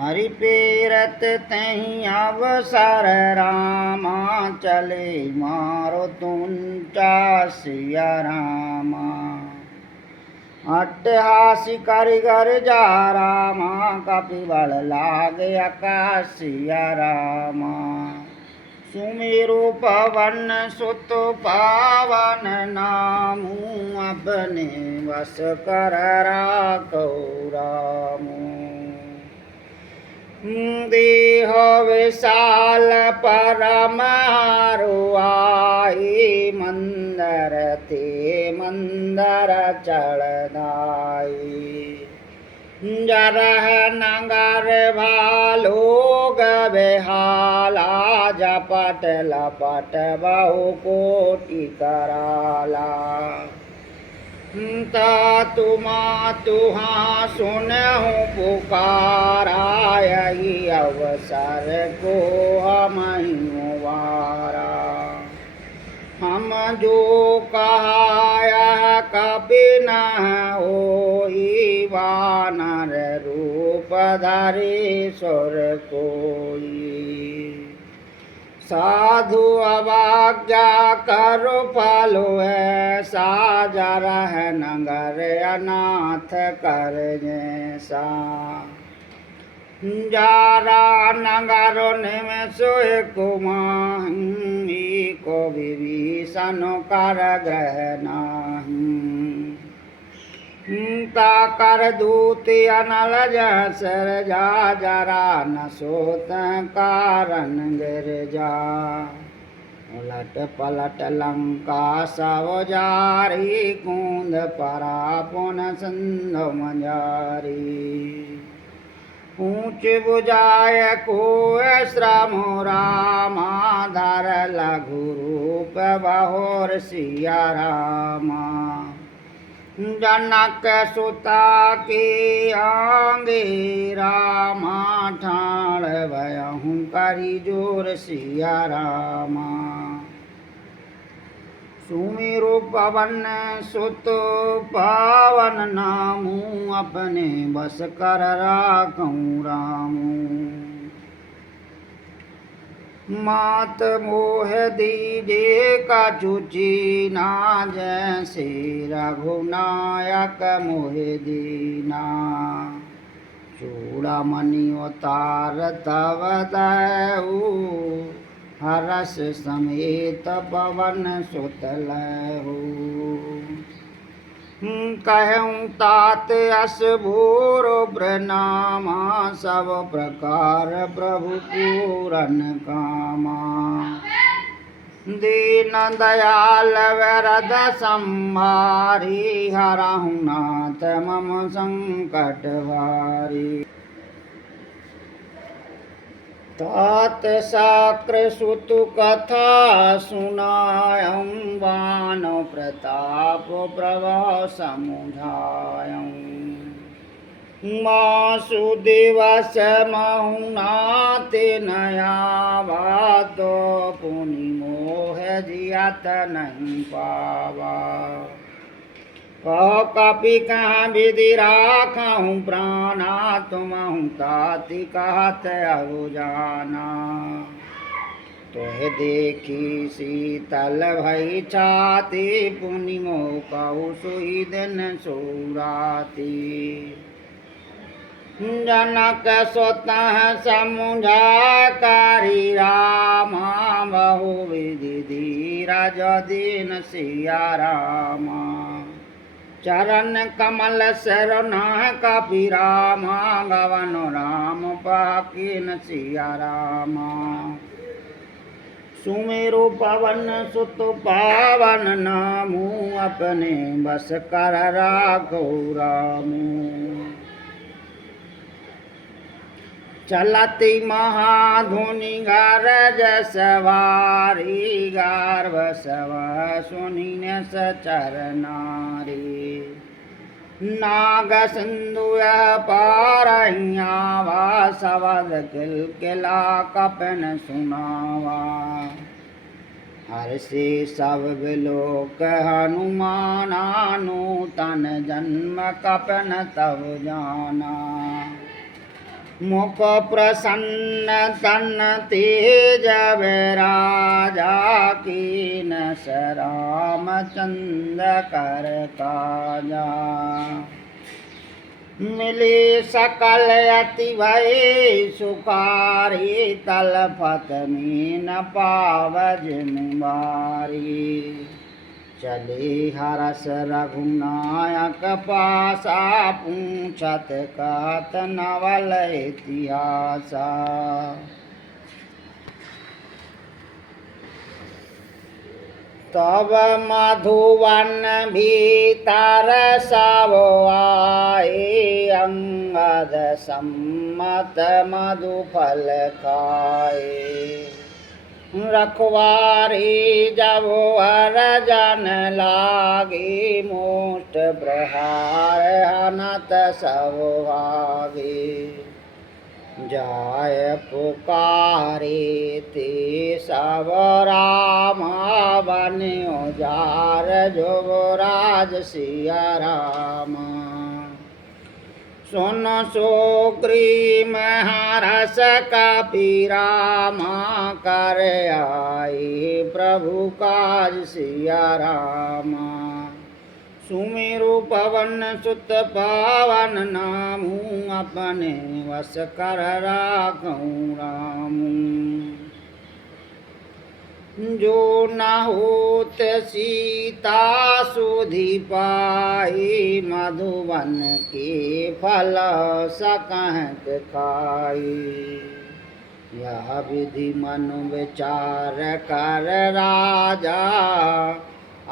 हरि पेरत तहीं अवसर रामा, चले मारो तुंचा सिया रामा। अट्टहासी कारीगर जा रामा, कपिबल लागे आकाशिया रामा। सुमेरु पवन सुत पावन नामू, अपने वस कर राखो रामू। देह विशाल परम आई, मंदर ते मंदर चढ़ाई। जरह नगर भालो बेहाला, जपट लपट बहु कोटि कराला। तुमा तुहा सुनहु पुकारा, यही अवसर को हमहि वारा। हम जो कहा यह कभी न होई, वानर रूप धरे सुर कोई। साधु अवाज्ञा करो फलो है, साजरह नगर अनाथ कर जैसा। जारा नगर निम सोए कुमाही, को विभीषण कर ग्रह नाही। ताकर दूत अनल जसर जा, जरा न सोत कारण गिर जा। उलट पलट लंका सब जारी, कूद परा पुन सिंधु मझारी। ऊंच बुझाय को श्रम रामा, धर लघु रूप बहोर सिया रामा। जनक सुता के आंगे रामा, ठाण भयहु करी जोर सिया रामा। सुमिरु पवन सुत पावन नामू, अपने बस कर राखूं रामू। मात मोह दीजे कछुची ना, जैसे रघुनायक मोह दीना। चूड़ामणि उतार तव दहु, हरस समेत पवन सुत लहु। कहूँ तात अस भूर प्रणामा, सब प्रकार प्रभु पूरन कामा। दीन दयाल वरद संभारी, हरहु नाथ मम संकट भारी। तात शाक्र सुत कथा सुनायं, वानव प्रताप प्रभाव समुझायं। वासुदेवस महु नाते नयावा, तो पुनि मोह जियत नहीं पावा। कह कपि कहाँ विधि राखहु प्राणा, तुमहु ताति कहत अहु जाना। तोह देखी शीतल भई छाती, पुनि मोह कहु सोई दिन सोराती। जनक स्वतः समुझा करी रामा, बहु विधि धीरज दीन सिया रामा। चरण कमल शरणः कपि रामा, गवन राम पाकिन सिया रामा। सुमेरु पवन सुत पावन नामू, अपने बस कर राखो रामू। चलती महाधुनि गरज सवारी, गार्भ सव सुनि न सचर नारी। नाग सिंधु पारहियावा, सवद किलकिला कपन सुनावा। हर्षि सब विलोक हनुमाना, नूतन जन्म कपन तब जाना। मुख प्रसन्न तन तेज राजा कीन रामचंद्र कर काजा। मिली सकल अति भय सुखारी तलपत मीन पावज निवारी। चले हरस रघुनायक पासा पूछत कहत नवल इतिहासा। तब मधुवन भीतर सब आए अंगद सम्मत मधुफल खाए। रखवारी जब अरजन लागे मोष्ट प्रहार हनत सब भागे। जाय पुकारे ते सब रामा बन्यो जार जुवराज सिया रामा। सुन सुग्रीव हरष कपि रामा कर आए प्रभु काज सिया रामा। सुमेरु पवन सुत पावन नामू अपने वश कर राखूं रामू। जो न होत सीता सुधि पाई मधुवन के फल सकहत खाई। यह विधि मनु विचार कर राजा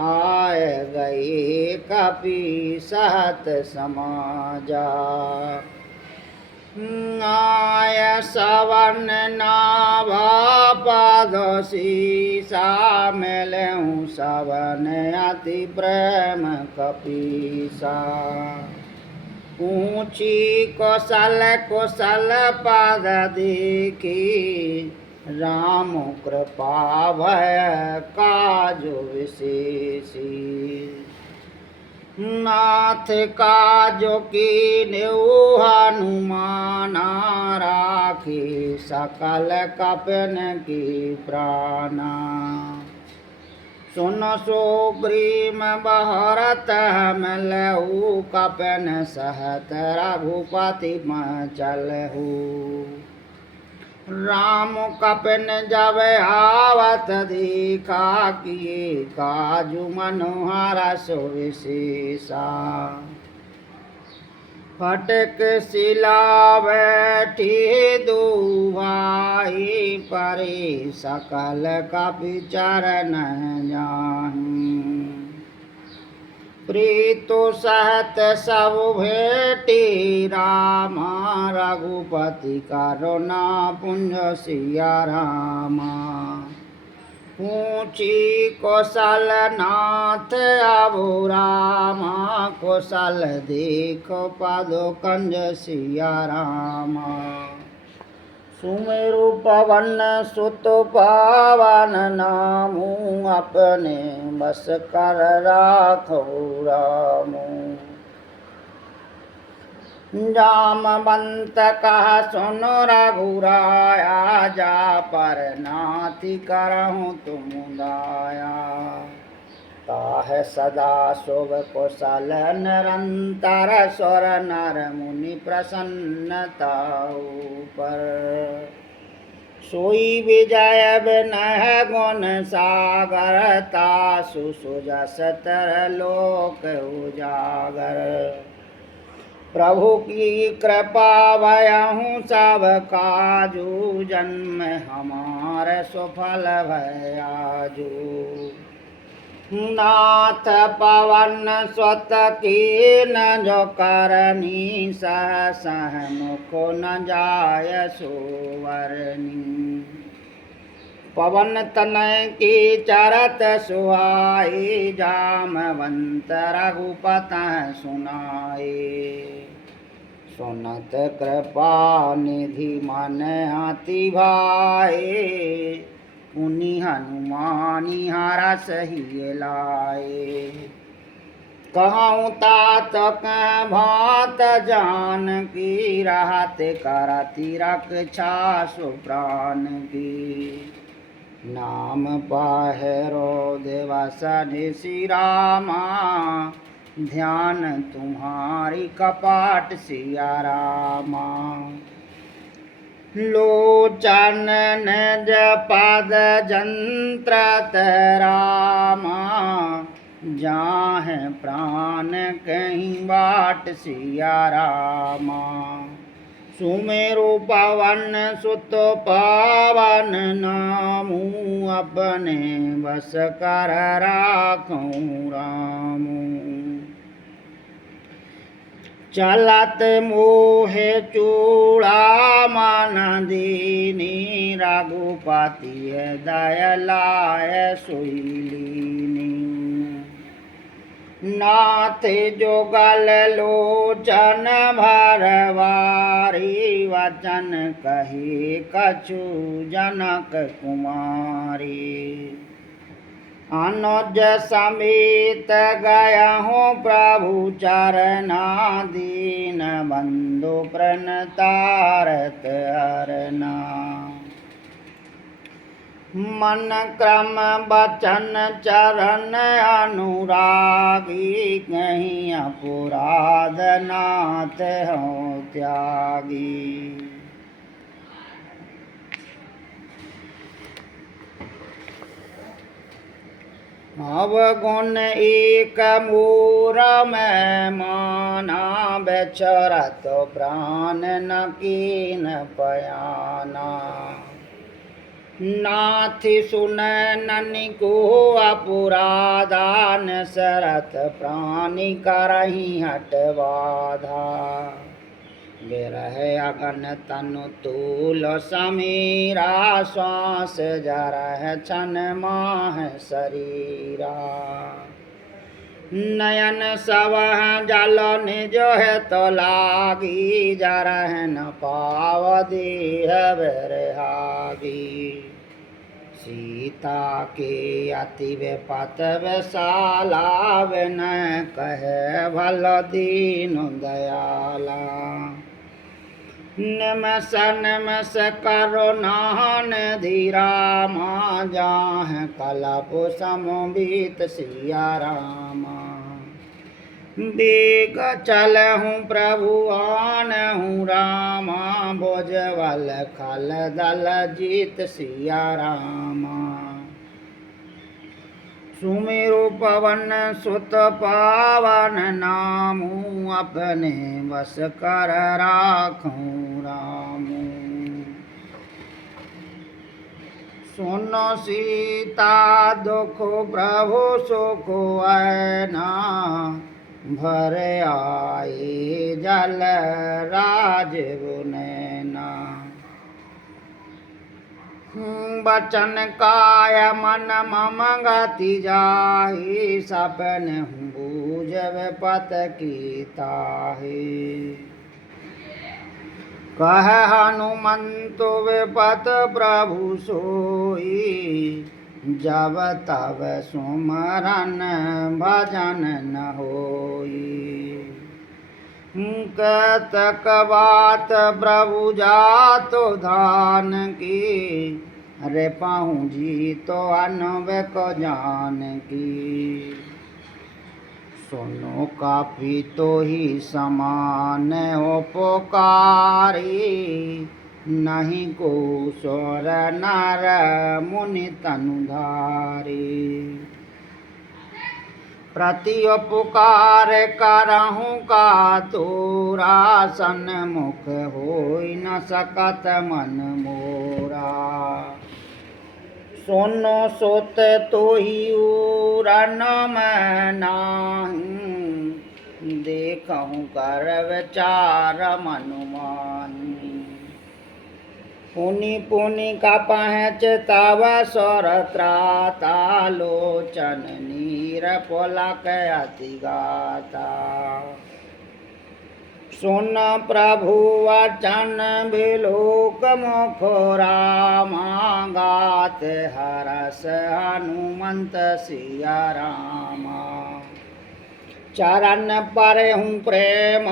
आय गए कपि सहत समाजा। आय सवन नाभा पद सीसा मिलऊँ सवन अति प्रेम कपीसा। ऊँची कौशल कौशल पद देखी राम कृपा भय काज विशेषी। नाथ काजो कीन्हु हनुमाना राखी सकल कपन की प्राणा। सुन सुग्रीव बहरत हमलहु कपन सहत रघुपति चलहु। राम कपन जब आवत देखा किए काजु मनोहर सुविशेषा। फटक शिला बैठी दो भाई परे सकल कपि चरण जाहि। प्रीतु सहत सब भेटी रामा रघुपति करुणा पुंज सिया रामा। ऊँची कौशल नाथ अबु रामा कौशल देखो पदो कंज सिया रामा। सुमेरु पवन सुत पावन नामू अपने बस कर राखो रामू। जामवंत कह सुन रघुराया जा पर नाथि करहूँ तुम दाया। ताह सदा शुभ कुशल निरंतर सुर नर मुनि प्रसन्नता पर। सोई विजय विनय गुण सागर तासु सुजस तर लोक उजागर। प्रभु की कृपा भयहु सब काजू जन्म हमार सुफल भयाजू। नाथ पवन स्वत कीन जो करनी सह मुख न जाय सुवरनी। पवन तनय की चरत सुहाई जामवंत रघुपत सुनाए। सुनत कृपा निधि मन हाथी भाए। उनि हनुमानि हरष ही लाए। कहूँ तात भात जान की राहत करती रक्षा सुप्राण की। नाम पाहरो दिवस निशि रामा ध्यान तुम्हारी कपाट सिया रामा। लोचन निज पद जंत्र रामा जाहे प्राण कहीं बाट सिया रामा। सुमेरु पवन सुत पावन नामू अपने बस कर राखूं रामू। चलत मोहे चूड़ामन दीनी रघुपति दयलाय सुईलीनी। नाथ जोगल लोचन भरवारी वचन कही कछु जनक कुमारी। अनुज समेत गया हूँ प्रभु चरना दीन बंधु प्रणतारत हरना। मन क्रम बचन चरण अनुरागी कहीं अपराध नाथ हो त्यागी। अवगुण एक मूर में माना बेचरत प्राण न कीन पयाना। नाथि सुन ननिको अपराधान सरत प्राणी करही हट बाधा। विरह अगन तनु तूल समीरा श्वास जरह छन माह शरीरा। नयन सवह जल निज है तो लागी जरह न पाव देह बिरहागी। सीता के अति विपत विशाला विनय कहे भल दीन दयाला। निमस निमस करुणान धीरा माँ जाह कलप समबीत सिया रामा। बेग चलहूँ प्रभु आनहूँ रामा भुजबल खल दल जीत सिया रामा। सुमेरु पवन सुत पावन नामू अपने बस कर राखूं रामू। सुनो सीता दुख प्रभु सुख ऐना भर आए जल राजीव नैना। बचन काय मन मम गति जाहि सपन बूझ विपत की ताहि। कह हनुमंत विपत प्रभु सोई जब तब सुमरन भजन न होई। कतक बात प्रभु जातो धान की अरे पाहूँ जी तो अनवे को जान की। सुनो काफी तो ही समान हो पुकारी नहीं को सोर नर मुनि तनुधारी। प्रति उपकार करहूँ का तोरा सन्मुख होई न सकत मन मोरा। सुनो सुत तो ही उरन मैं नाही देखूँ कर विचार मनुमानी। पुनि पुनि का पहच तव स्वर त्राता लोचन नीर पुलक अति गाता। सुन प्रभु वचन बिलोक मुख रामा गात हरस हनुमंत सिया रामा। चरण पर हूँ प्रेम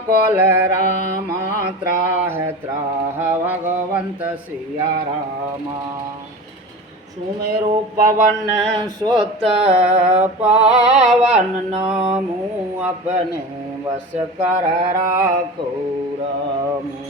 कोल रामा, त्राह त्राह भगवंत सिया रामा। सुमेरु पवन सुत पावन, नामू अपने वश कर राखो रामू।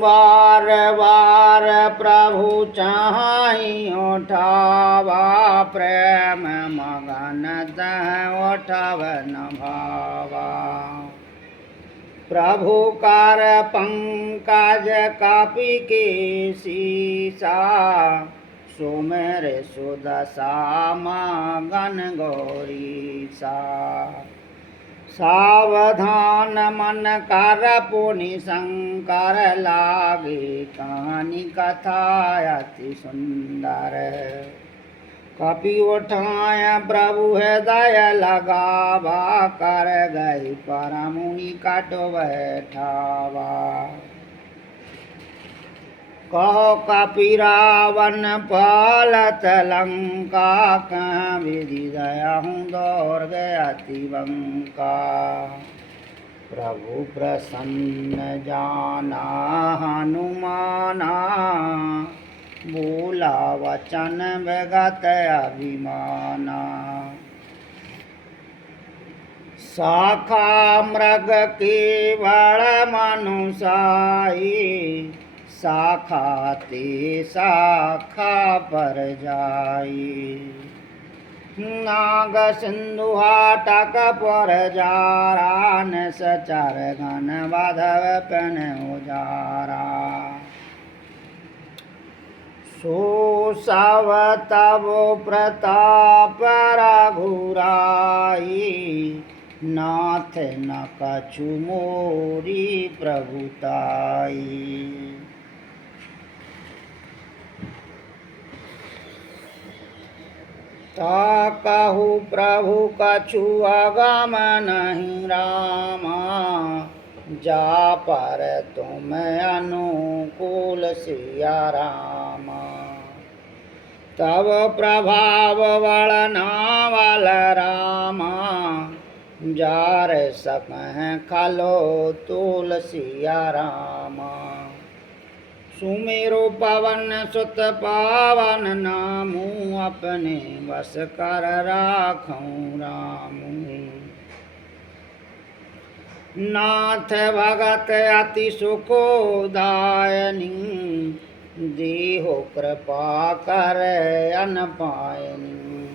बार बार प्रभु चाहि उठावा, प्रेम मगन तह उठव न भावा। प्रभु कर पंकज कपि के सीसा, सुमेर सुदशा मगन गौरीसा। सावधान मन कर पुनि शंकर, लागे कहानी कथा अति सुंदर। कपि उठाय प्रभु हृदय लगावा, कर गई परमुनि कट बैठावा। कहो कपि रावण पालत लंका, कह विधि दयाहूँ दौड़ गया तिबंका। प्रभु प्रसन्न जाना हनुमाना, बोला वचन विगत अभिमाना। शाखा मृग केवल मनुषाई, शाखा ते शाखा पर जाई। नाग सिंधु हाटक पर जारा, न सचर घन बाधव पन उजारा। सो सब तब प्रताप रघुराई, नाथ न कछु मोरी प्रभुताई। ता कहु प्रभु कछु अगम नहीं रामा, जा पर तुम अनुकूल सिया रामा। तब प्रभाव वर्णावल रामा, जार सकह खलो तुलसिया रामा। सुमेरु पवन सुत पावन, नामू अपने वश कर राखूं रामू। नाथ भगत अति सुखदायनी, देहो कृपा कर अन पायनी।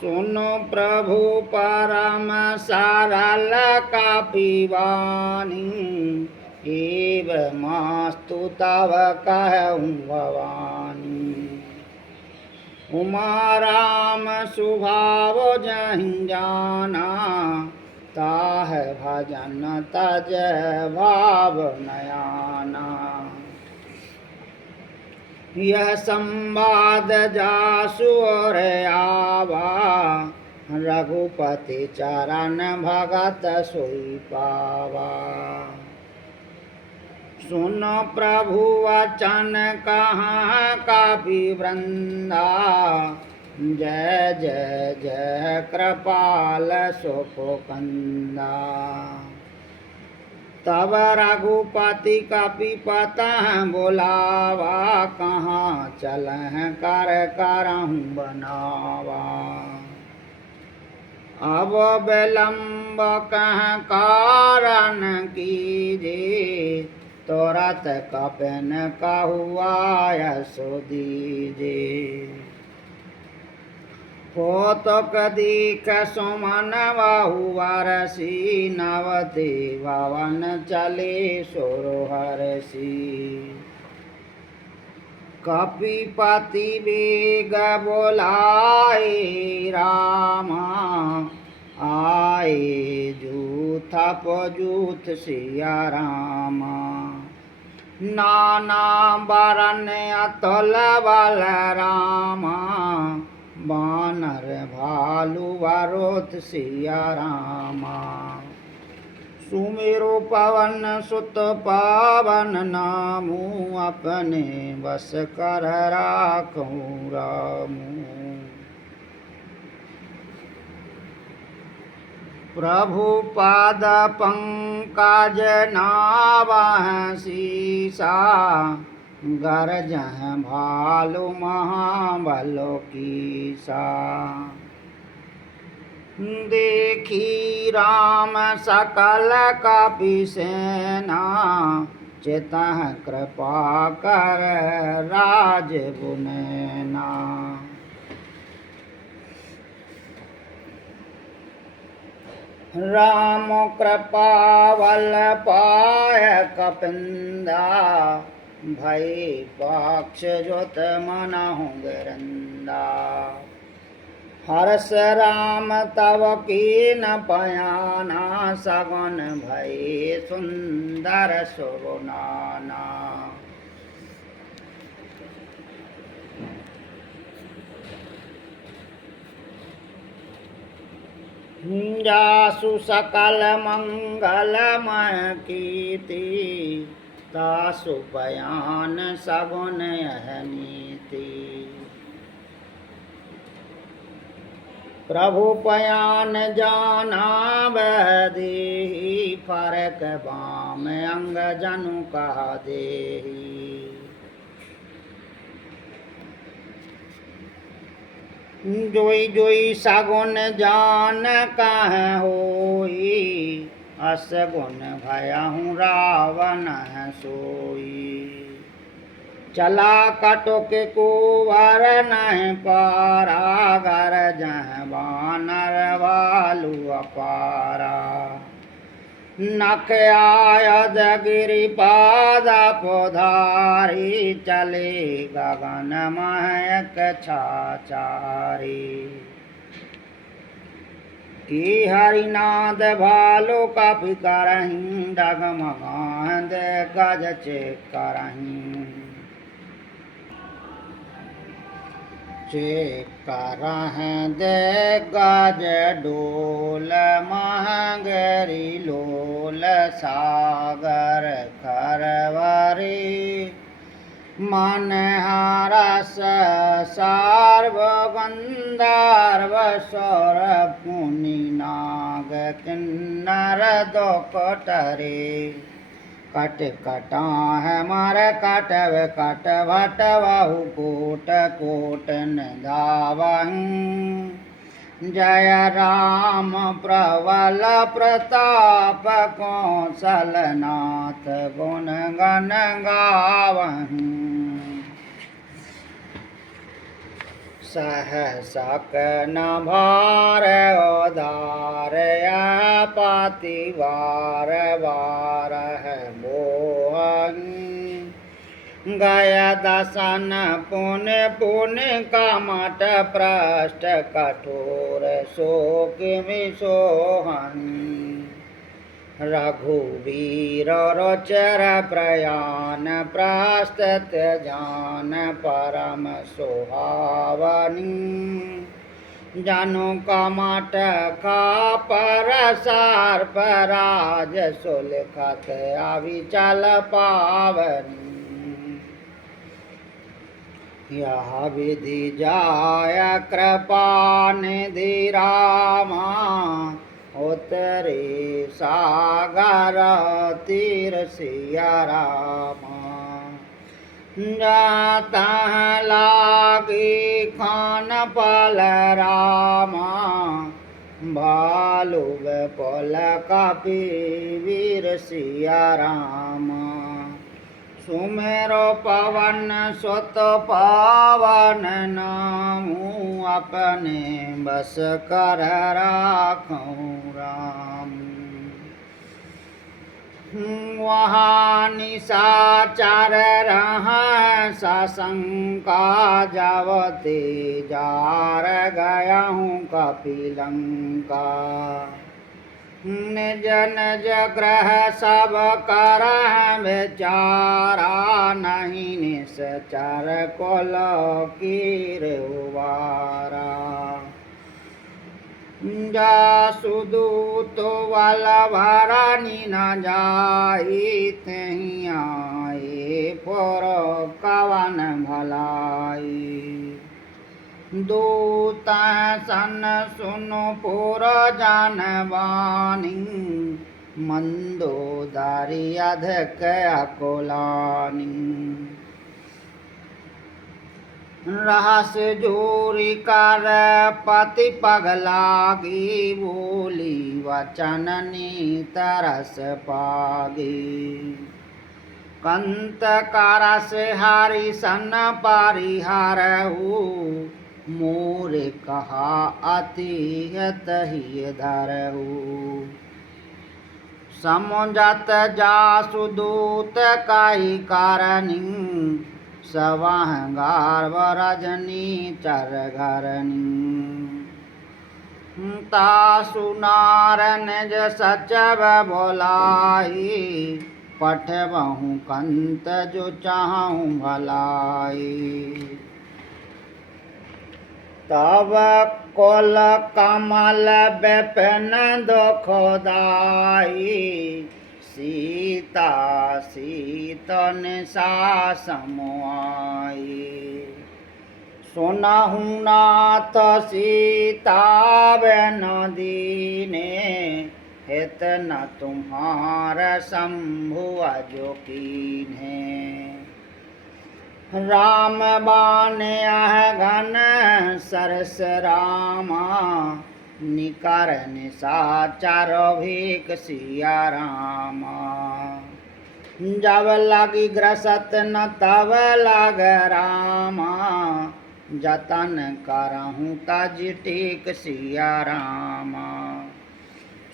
सुनो प्रभु परम सरल कपि वाणी, एव मास्तु तव कहूँ भवानी। उमा राम स्वभाव जहीं जाना, ताह भजन तज भाव नयाना। यह संवाद जासु और आवा, रघुपति चरण भगत सोई पावा। सुनो प्रभु वचन कहाँ कपि वृंदा, जय जय जय कृपाल सुखकंदा। तब रघुपति कपि पतः बुलावा, कहाँ चलह कर करहूँ बनावा। अब विलम्ब कह कारण कीजे, तुरत कपिन कहुआय सो दीजे। कौतुक दीख सुमन बहु बरसी, नवते भवन चले सुरहर्षि। कपिपति वेग बोलाए रामा, आए जूथ पजूथ सिया रामा। नाना बरन अतुल बल रामा, बानर भालु वरोथ सिया रामा। सुमेरो पवन सुत पावन नामू अपने बस कर राखूं रामू। प्रभु पाद पंकज नावह सीसा गरजह भालु महाबलो कीसा। देखी राम सकल कपि सेना चितह कृपा कर राज गुनैना। राम कृपा बल पाय कपिंदा भई पक्ष जोत मनहु गिरंदा। हर्ष राम तव कीन पयाना सगुन भई सुंदर सुगुनाना। जासु सकल मंगलमय कीर्ति तासु बयान सगुन नीति। प्रभु पयान जाना देहि फरक बाम अंग जनु कहा देहि। जोई जोई सगुन जान कह होई असगुन भयहु रावण सोई। चला कटुक कुंवर नहीं पारा गरजह बानर भालु अपारा। नख आयद गिरिपाद पोधारी चले गगन महक छाचारी। की हरिनाद भालु कपि करहीं डगमगाहद गज चेक करहीं। चेक करहीं दे गज डोल महंगरी लोल सागर खरवरी। मन हरस सार्व गंधर्व सौर पुनि नाग किन्नर दोकटरे। कट कटाह मर कटव कट भट बहु कोट कोट धावहीं। जय राम प्रबल प्रताप कौशलनाथ गुण गण गावहीं। सहसक न भार उदार पाति वार बारह मोहनी। गय दसन पुन पुन कामट पृष्ठ कठोर शोक विशोहनी। रघुवीर रोचर प्रयाण प्रस्तुत जान परम सुहावनी। जनु कमट खापर सर्प राज सुलखत अविचल पावनी। यह विधि जाय कृपा निधि रामा उतरे सागर तीर सिया रामा। जाता लागी खान पल रामा भालु पल कपि वीर सिया रामा। सुमेरो पवन सुत पावन नामू अपने बस कर राखूं राम। वहाँ निशाचर रहा सशंका जावते जार गया हूँ कपिलंका। निज निज ग्रह सब कर बेचारा नहीं निश्चर कुल कीर उबारा। जासुदूतो वल्लभरानी न जाई तहीं आए पर कवन भलाई। दूत सन सुनो पुर जानवानी मंदोदरी अधिक अकुलानी। रहस जोरी कर पति पगलागी बोली वचन नीत रस पागी। कंत कारस हारी सन परिहारहु मोरे कहा अति तहि धरहु। समुझत जासुदूत काई कारणी सवह गार्व रजनी चर घरनी। तासु नार निज सचब बोलाई पठबहु कंत जो चाहूं भलाई। तब कुल कमल विपिन दुखदाई सीता सीतन समुआई। सुनहु नाथ सीता बन दीने हित न तुम्हार शंभु अजो कीन्हे। राम बाण घन सरस रामा निकर निशाचर भीख सिया रामा। जब लगी ग्रसत न तब लग रामा जतन करहूँ तज टेक सिया रामा।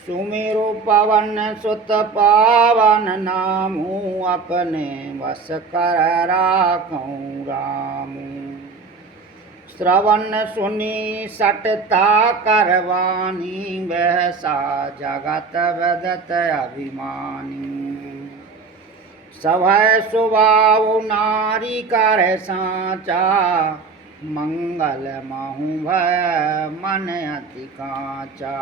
सुमिरु पवन सुत पावन नामू अपने वश कर राखूं रामू। श्रवण सुनी सटता करवानी वहसा जगत वदत अभिमानी। सभय सुभाव नारी कर साचा मंगल महु भय मन अति कांचा।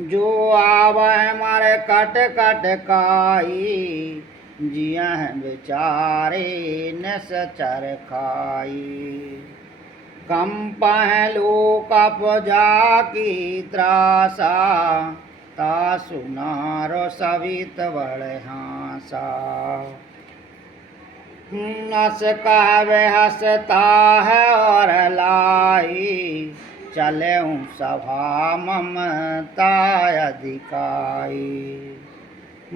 जो आवह मर कट कट काई जियह बेचारे निश्चर खाई। कंपह लोक जाकी त्रासा तासु नारो सवित बड़ हासा। हस कहवे हसता है और लाई चले सभा ममता अधिकाई।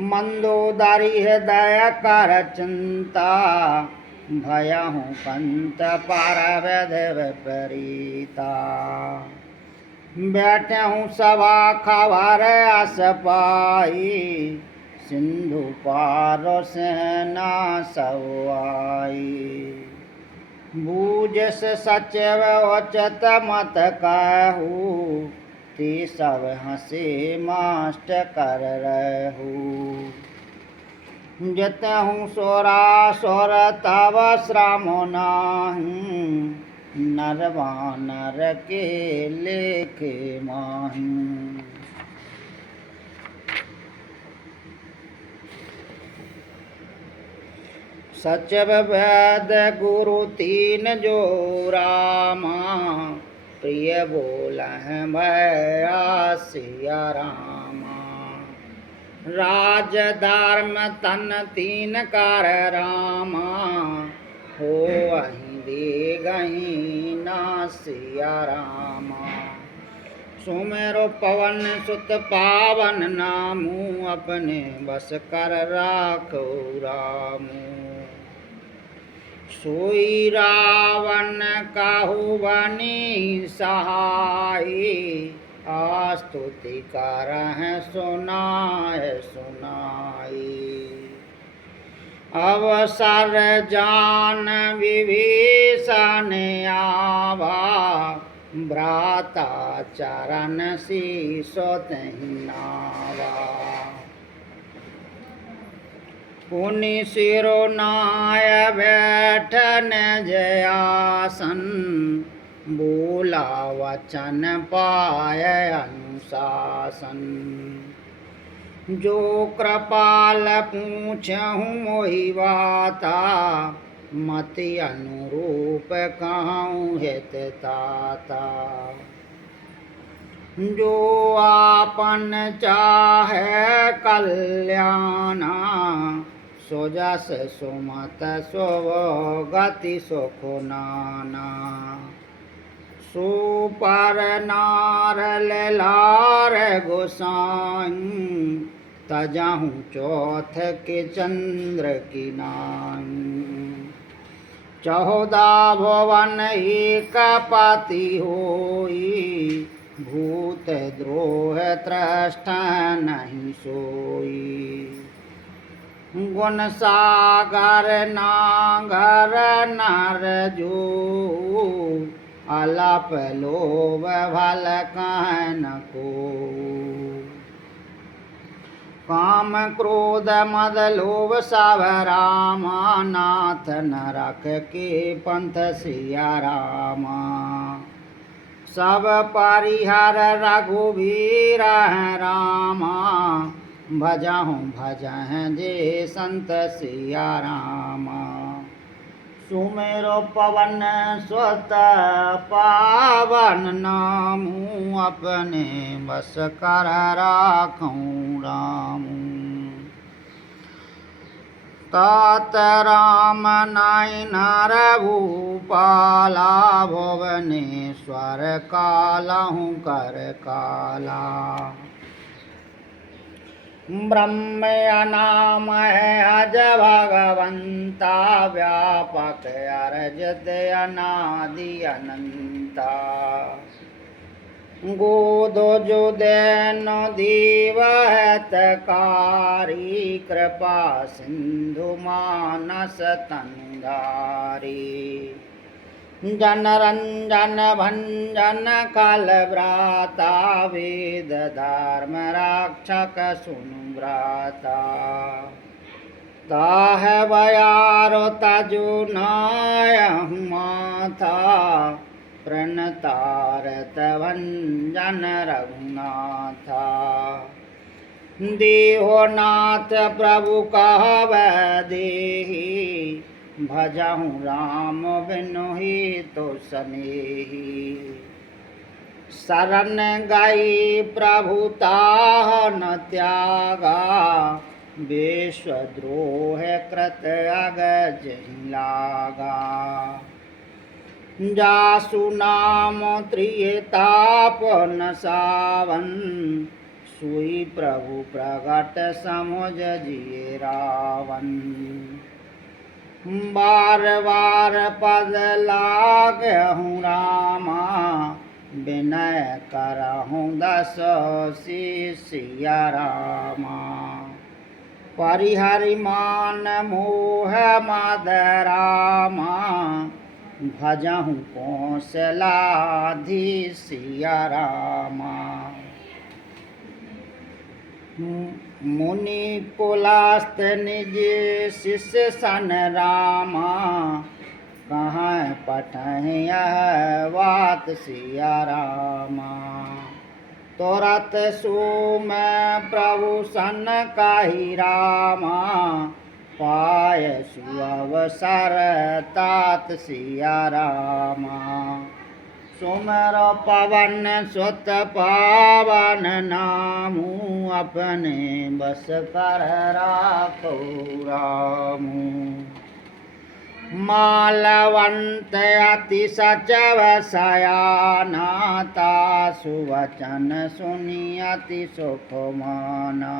मंदोदरी हृदय कर चिंता भयहु पंत पर विपरीता। बैठहु सभा खबर अस पाई सिंधु पारो सेना सब आई। बूझस सचव उचत मत कहू ते सब हंसे मास्ट कर रहू। जतहु सोरा सोर तव श्रम नाही नरवानर के लेखे माही। सचब वेद गुरु तीन जो रामा प्रिय बोलह भया सिया रामा। राज धर्म तन तीन कर रामा हो अहि दे गही ना सिया रामा। सुमेरो पवन सुत पावन नामू अपने बस कर राखो रामू। सोई रावण काहू बनी सहाई आस्तुति करह सुनाय सुनाई। अवसर जान विभीषण आवा भ्राता चरण शीसो तहि नावा। पुनि सिरो नाय बैठन जयासन बोला वचन पाय अनुशासन। जो कृपाल पूछहु मोहि वाता, मति अनुरूप कहूँ हित ताता। जो आपन चाहे कल्याणा, सो जस सुमत सो गति सुख नाना। सो पर नार लार गोसाई, तजहु चौथ के चंद्र की नाई। 14 भुवन एक पति होई, भूत द्रोह त्रष्ट नहीं सोई। गुण सागर नागर नर जो, अलप लोभ भल कहन को। काम क्रोध मद लोभ सब रामा, नाथ नरक के पंथ सिया रामा। सब परिहर रघुवीर रामा, भजहु भजह जे संत सिया रामा। सुमेरो पवन सुत पावन नामु, अपने बस कर राखूं रामू। तात राम नाई नर भूपाला, भुवनेश्वर कालहु कर काला। ब्रह्म नाम है अज भगवंता, व्यापक अर्जित अनादि अनंता। गोदो जो दैनो दीव हितकारी, कृपा सिंधु मानस तंगारी। जन रंजन भंजन काल व्राता, वेद धर्म रक्षक सुनु व्राता। ताह बयारो तजु नायहु माथा, प्रणतारत भंजन रघुनाथा। देहो नाथ प्रभु कहब देहि, भजहु राम बिनुहि तो सनेही। शरण गई प्रभु ताह न त्यागा, विश्वद्रोह कृत अगज लागा। जासु नाम त्रिताप न सावन, सुई प्रभु प्रगट समुझ जिए रावण। बार बार पद लागहु रामा, विनय करहु दस सिया रामा। परिहरि मान मोह मद रामा, भजहु कौशलाधि सिया रामा। मुनि पुलस्त निज शिष्य सन रामा, कहाँ पठह यह बात सिया रामा। तुरत सो मैं प्रभु सन काही रामा, पाय सुअवसर तात सिया रामा। सुमर पवन सुत पावन नामु, अपने बस कर राखो रामू। मालवंत अति सचव सयाना, तासु वचन सुनि अति सुख माना।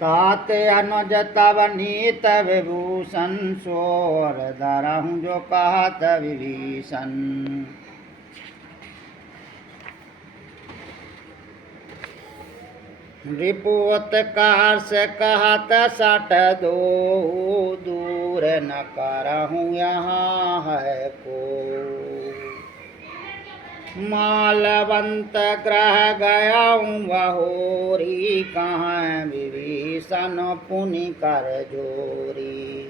तात अनुज तव नीत विभूषण, सोर धरहु जो कहत विभीषण। रिपोत कार से कहत सट दो, दूर न करहूँ यहाँ है को। मालवंत ग्रह गयाऊँ बहोरी, कहाँ विभीषण पुनि कर जोरी।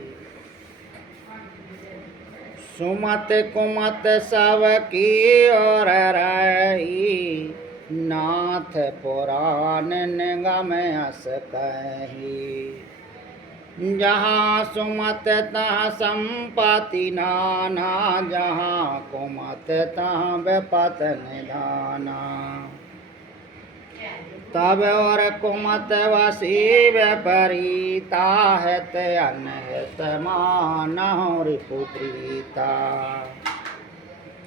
सुमत कुमत सब की ओर रही, नाथ पुराण निगम अस कही। जहाँ सुमत तहाँ संपत्ति नाना, जहाँ कुमत तहाँ विपत निधाना। तब और कुमत वसी विपरीता, हित अनहित मानहु रिपुप्रीता।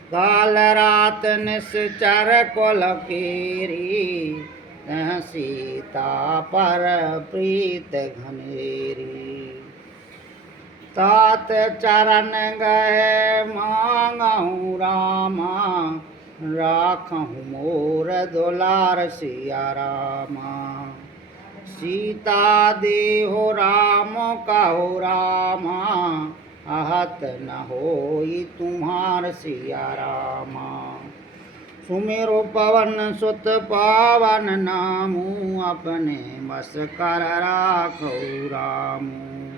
काल रात निश्चर कुल कीरी, तह सीता पर प्रीत घनेरी। तात चरण गए मांगहु रामा, राखहु मोर दुलार सिया रामा। सीता देहु राम कहु रामा, आहत न होई तुम्हार सिया रामा। सुमिरो पवन सुत पावन नामु, अपने बस कर राखहु रामु।